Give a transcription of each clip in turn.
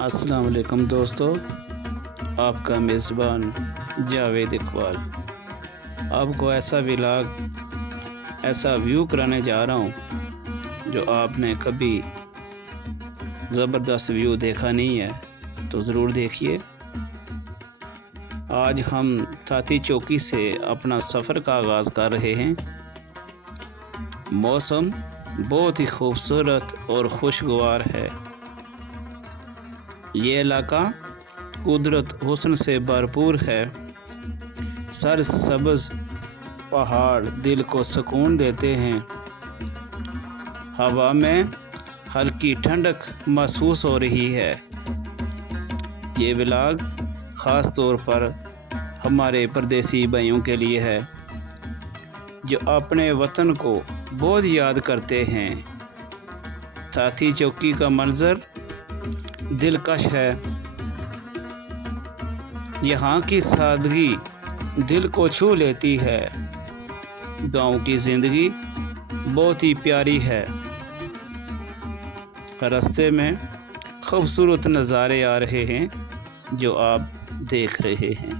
अस्सलाम वालेकुम दोस्तों, आपका मेज़बान जावेद इकबाल आपको ऐसा व्यू कराने जा रहा हूँ जो आपने कभी ज़बरदस्त व्यू देखा नहीं है, तो ज़रूर देखिए। आज हम ताती चौकी से अपना सफ़र का आगाज़ कर रहे हैं। मौसम बहुत ही खूबसूरत और खुशगवार है। ये इलाका कुदरत हुस्न से भरपूर है। सरसब्ज़ पहाड़ दिल को सुकून देते हैं। हवा में हल्की ठंडक महसूस हो रही है। ये व्लॉग ख़ास तौर पर हमारे परदेसी भाइयों के लिए है जो अपने वतन को बहुत याद करते हैं। ताती चौकी का मंज़र दिलकश है। यहाँ की सादगी दिल को छू लेती है। गांव की ज़िंदगी बहुत ही प्यारी है। रास्ते में खूबसूरत नज़ारे आ रहे हैं जो आप देख रहे हैं।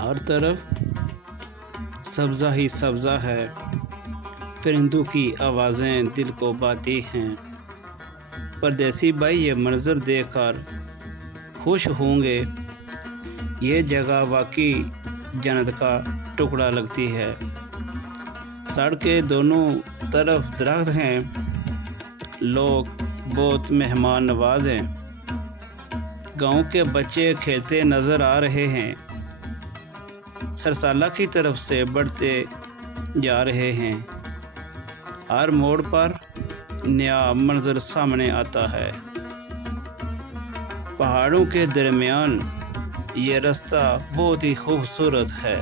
हर तरफ सब्ज़ा ही सब्ज़ा है। परिंदों की आवाज़ें दिल को भाती हैं। परदेसी भाई ये मंज़र देखकर खुश होंगे। ये जगह वाकई जन्नत का टुकड़ा लगती है। सड़कें दोनों तरफ दरख्त हैं। लोग बहुत मेहमान नवाज हैं। गांव के बच्चे खेलते नज़र आ रहे हैं। सरसाला की तरफ से बढ़ते जा रहे हैं। हर मोड़ पर नया मंजर सामने आता है। पहाड़ों के दरमियान ये रास्ता बहुत ही खूबसूरत है।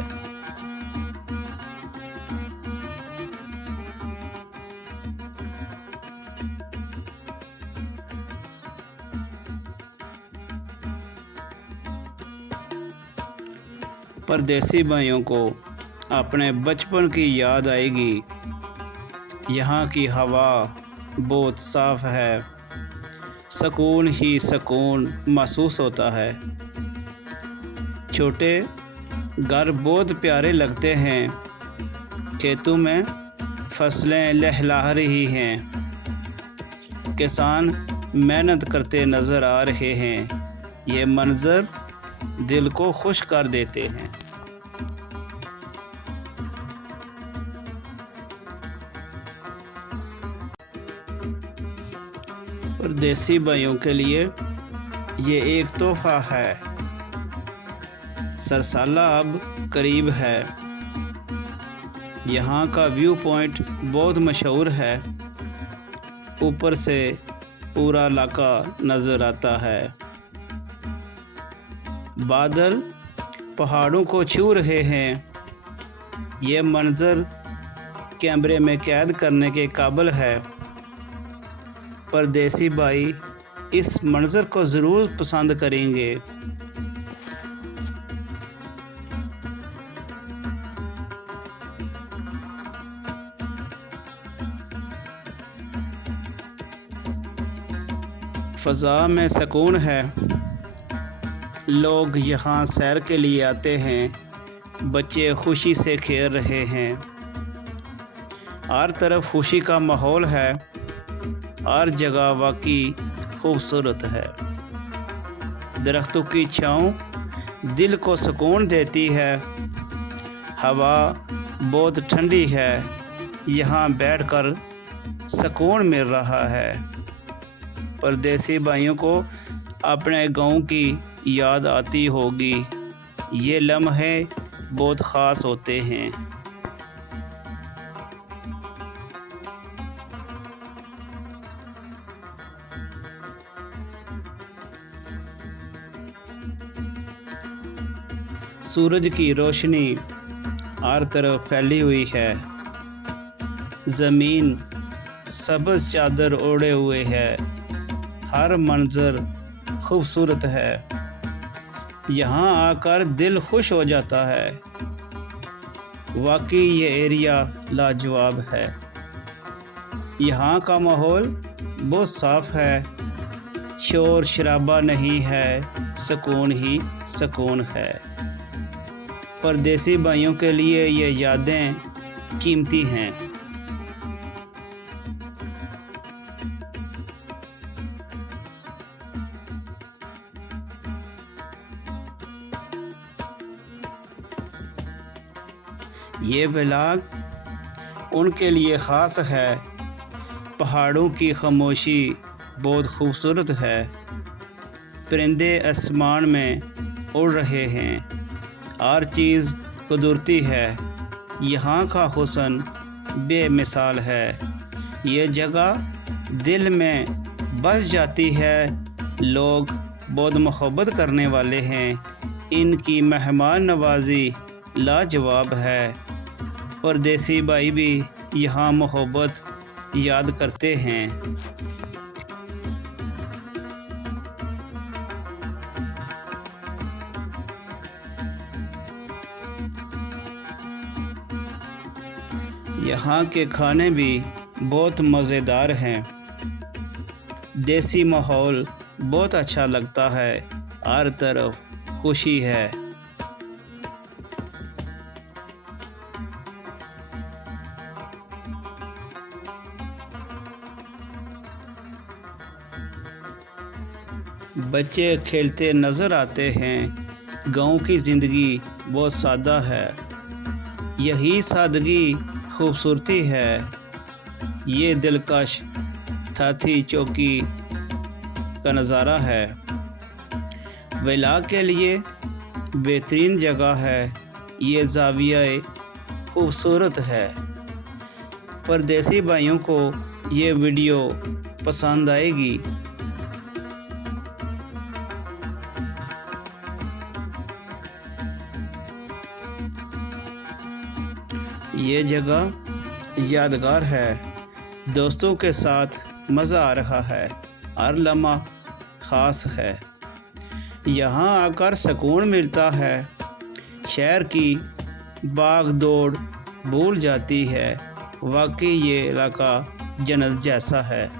परदेसी भाइयों को अपने बचपन की याद आएगी। यहाँ की हवा बहुत साफ़ है। सुकून ही सुकून महसूस होता है। छोटे घर बहुत प्यारे लगते हैं। खेतों में फसलें लहला रही हैं। किसान मेहनत करते नज़र आ रहे हैं। ये मंज़र दिल को खुश कर देते हैं। परदेसी भाइयों के लिए ये एक तोहफ़ा है। सरसाला अब करीब है। यहाँ का व्यू पॉइंट बहुत मशहूर है। ऊपर से पूरा इलाका नज़र आता है। बादल पहाड़ों को छू रहे हैं। ये मंज़र कैमरे में कैद करने के काबिल है। परदेसी भाई इस मंज़र को ज़रूर पसंद करेंगे। फ़ज़ा में सुकून है। लोग यहाँ सैर के लिए आते हैं। बच्चे खुशी से खेल रहे हैं। हर तरफ खुशी का माहौल है। हर जगह वाकई खूबसूरत है। दरख्तों की छाँव दिल को सुकून देती है। हवा बहुत ठंडी है। यहाँ बैठकर सुकून मिल रहा है। परदेसी भाइयों को अपने गांव की याद आती होगी। ये लम्हे बहुत ख़ास होते हैं। सूरज की रोशनी हर तरफ फैली हुई है। ज़मीन सब्ज़ चादर ओढ़े हुए है। हर मंज़र खूबसूरत है। यहाँ आकर दिल खुश हो जाता है। वाकई ये एरिया लाजवाब है। यहाँ का माहौल बहुत साफ़ है, शोर शराबा नहीं है, सुकून ही सुकून है। परदेसी भाइयों के लिए ये यादें कीमती हैं। ये व्लॉग उनके लिए ख़ास है। पहाड़ों की खामोशी बहुत खूबसूरत है। परिंदे आसमान में उड़ रहे हैं। हर चीज़ कुदरती है। यहाँ का हुस्न बेमिसाल है। ये जगह दिल में बस जाती है। लोग बहुत मोहब्बत करने वाले हैं। इनकी मेहमान नवाजी लाजवाब है। परदेसी भाई भी यहाँ मोहब्बत याद करते हैं। यहाँ के खाने भी बहुत मज़ेदार हैं। देसी माहौल बहुत अच्छा लगता है। हर तरफ खुशी है। बच्चे खेलते नज़र आते हैं। गांव की ज़िंदगी बहुत सादा है। यही सादगी खूबसूरती है। ये दिलकश थाथी चौकी का नज़ारा है। व्लॉग के लिए बेहतरीन जगह है। ये ज़ाविया खूबसूरत है। परदेसी भाइयों को ये वीडियो पसंद आएगी। ये जगह यादगार है। दोस्तों के साथ मज़ा आ रहा है। हर लम्हा ख़ास है। यहाँ आकर सुकून मिलता है। शहर की भाग दौड़ भूल जाती है। वाकई ये इलाका जन्नत जैसा है।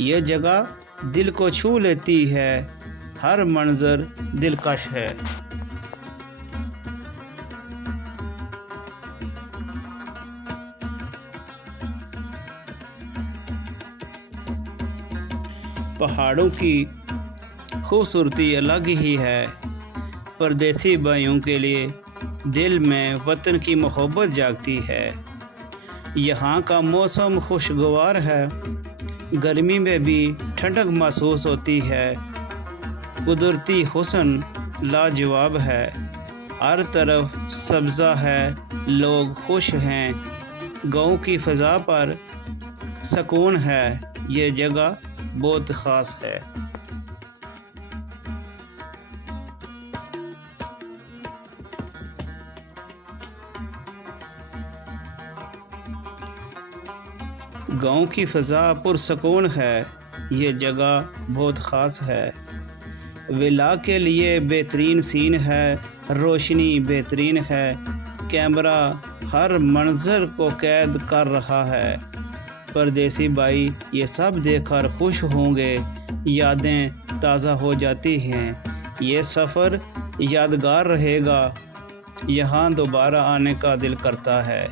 ये जगह दिल को छू लेती है। हर मंज़र दिलकश है। पहाड़ों की खूबसूरती अलग ही है। परदेसी भाइयों के लिए दिल में वतन की मोहब्बत जागती है। यहाँ का मौसम खुशगवार है। गर्मी में भी ठंडक महसूस होती है। कुदरती हुस्न लाजवाब है। हर तरफ सब्ज़ा है। लोग खुश हैं। गाँव की फ़ज़ा पर सुकून है। ये जगह बहुत ख़ास है। गांव की फ़ज़ा पुरसुकून है। ये जगह बहुत ख़ास है। व्लॉग के लिए बेहतरीन सीन है। रोशनी बेहतरीन है। कैमरा हर मंज़र को कैद कर रहा है। परदेसी भाई ये सब देखकर खुश होंगे। यादें ताज़ा हो जाती हैं। ये सफ़र यादगार रहेगा। यहाँ दोबारा आने का दिल करता है।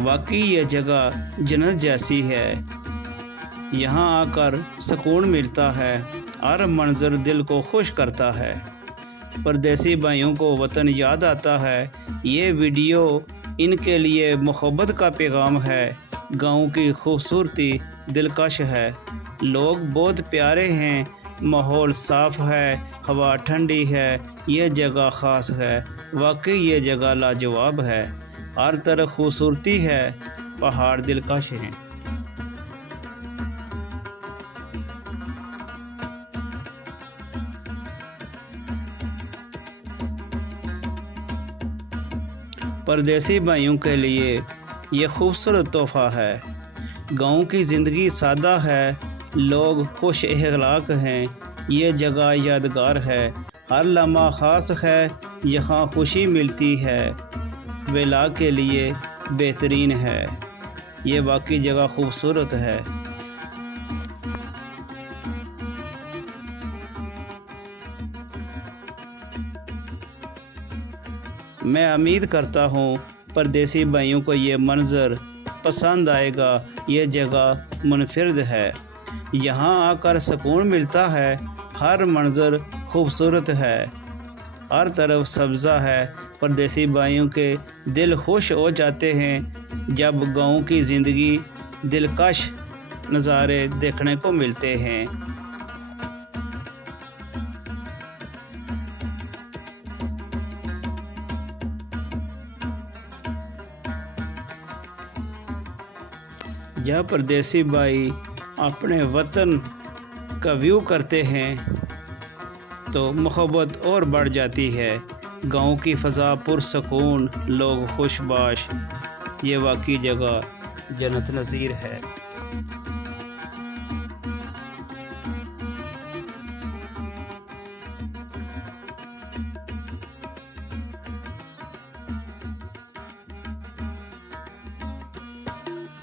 वाकई ये जगह जन्नत जैसी है। यहाँ आकर सुकून मिलता है। हर मंज़र दिल को खुश करता है। परदेसी भाइयों को वतन याद आता है। ये वीडियो इनके लिए मोहब्बत का पैगाम है। गाँव की खूबसूरती दिलकश है। लोग बहुत प्यारे हैं। माहौल साफ़ है। हवा ठंडी है। ये जगह ख़ास है। वाकई ये जगह लाजवाब है। हर तरफ खूबसूरती है। पहाड़ दिलकश हैं। परदेसी भाइयों के लिए ये खूबसूरत तोहफ़ा है। गाँव की ज़िंदगी सादा है। लोग खुश अखलाक हैं। ये जगह यादगार है, हर लम्हा ख़ास है, यहाँ खुशी मिलती है, वेला के लिए बेहतरीन है। ये वाकई जगह खूबसूरत है। मैं उम्मीद करता हूँ परदेसी भाइयों को ये मंज़र पसंद आएगा। ये जगह मुनफरिद है, यहाँ आकर सुकून मिलता है, हर मंज़र खूबसूरत है, हर तरफ सब्ज़ा है। परदेसी भाइयों के दिल खुश हो जाते हैं जब गाँव की ज़िंदगी दिलकश नज़ारे देखने को मिलते हैं। जब परदेसी भाई अपने वतन का व्यू करते हैं तो मोहब्बत और बढ़ जाती है। गांव की फ़ज़ा पुरसकून, लोग खुशबाश, ये वाकई जगह जन्नत नज़ीर है।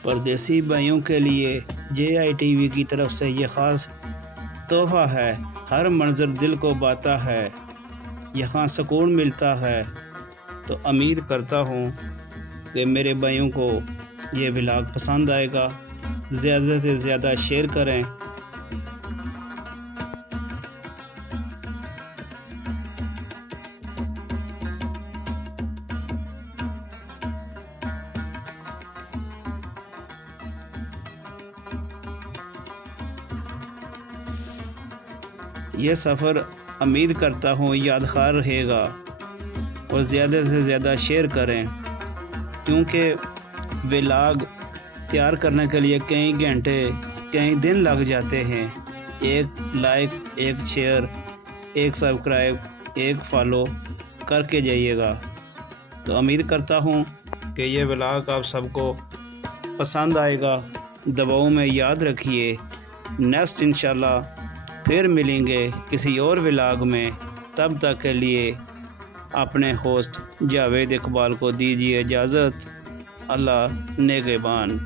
परदेसी भाइयों के लिए JITV की तरफ से ये ख़ास तोहफ़ा है। हर मंज़र दिल को भाता है, यहाँ सुकून मिलता है। तो उम्मीद करता हूँ कि मेरे भाइयों को ये व्लॉग पसंद आएगा। ज़्यादा से ज़्यादा शेयर करें। यह सफ़र उम्मीद करता हूँ यादगार रहेगा और ज़्यादा से ज़्यादा शेयर करें, क्योंकि व्लॉग तैयार करने के लिए कई घंटे कई दिन लग जाते हैं। एक लाइक, एक शेयर, एक सब्सक्राइब, एक फॉलो करके जाइएगा। तो उम्मीद करता हूँ कि ये व्लॉग आप सबको पसंद आएगा। दुआओं में याद रखिए। नेक्स्ट इंशाल्लाह फिर मिलेंगे किसी और व्लॉग में। तब तक के लिए अपने होस्ट जावेद इकबाल को दीजिए इजाज़त। अल्लाह नेगेबान।